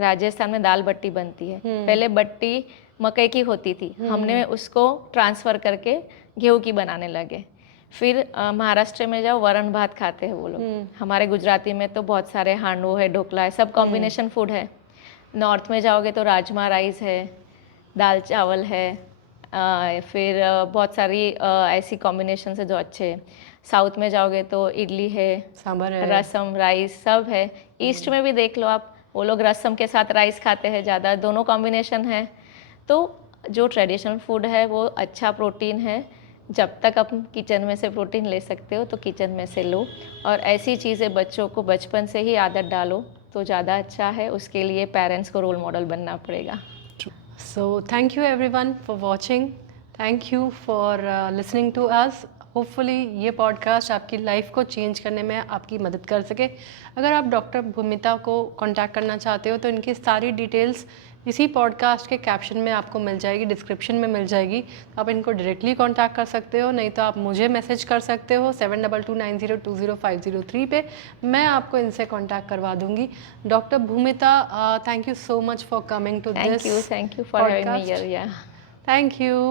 राजस्थान में दाल बट्टी बनती है। पहले बट्टी मकई की होती थी, हमने उसको ट्रांसफ़र करके गेहूं की बनाने लगे। फिर महाराष्ट्र में जाओ, वरण भात खाते हैं वो लोग। हमारे गुजराती में तो बहुत सारे हांडवो है, ढोकला है, सब कॉम्बिनेशन फूड है। नॉर्थ में जाओगे तो राजमा राइस है, दाल चावल है, फिर बहुत सारी ऐसी कॉम्बिनेशन है जो अच्छे हैं। साउथ में जाओगे तो इडली है, सांभर है, रसम, राइस, सब है। ईस्ट में भी देख लो आप, वो लोग रसम के साथ राइस खाते हैं ज़्यादा, दोनों कॉम्बिनेशन है। तो जो ट्रेडिशनल फूड है वो अच्छा प्रोटीन है, जब तक आप किचन में से प्रोटीन ले सकते हो तो किचन में से लो, और ऐसी चीज़ें बच्चों को बचपन से ही आदत डालो तो ज़्यादा अच्छा है। उसके लिए पेरेंट्स को रोल मॉडल बनना पड़ेगा। So thank you everyone for watching. Thank you for listening to us. Hopefully ये पॉडकास्ट आपकी लाइफ को चेंज करने में आपकी मदद कर सके। अगर आप डॉक्टर भूमिता को कांटेक्ट करना चाहते हो तो इनकी सारी डिटेल्स इसी पॉडकास्ट के कैप्शन में आपको मिल जाएगी, डिस्क्रिप्शन में मिल जाएगी। आप इनको डायरेक्टली कांटेक्ट कर सकते हो, नहीं तो आप मुझे मैसेज कर सकते हो 7229020503 पे। मैं आपको इनसे कांटेक्ट करवा दूंगी। Doctor Bhumita, thank you so much for coming to this thank you for having me here. Thank you.